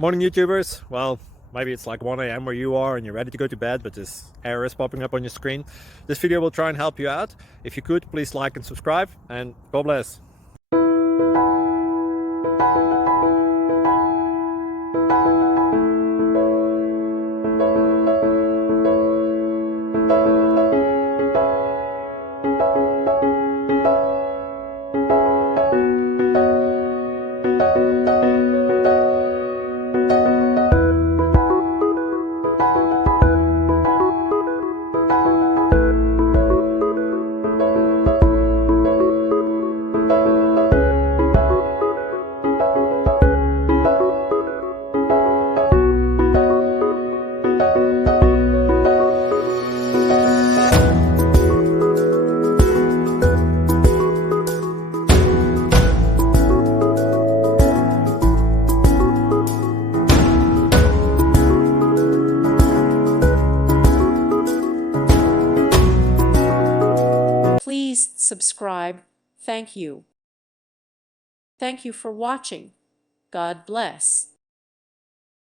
Morning, YouTubers. Well, maybe it's like 1 a.m. where you are and you're ready to go to bed, but this error is popping up on your screen. This video will try and help you out. If you could, please like and subscribe, and God bless. Please subscribe. Thank you. Thank you for watching. God bless.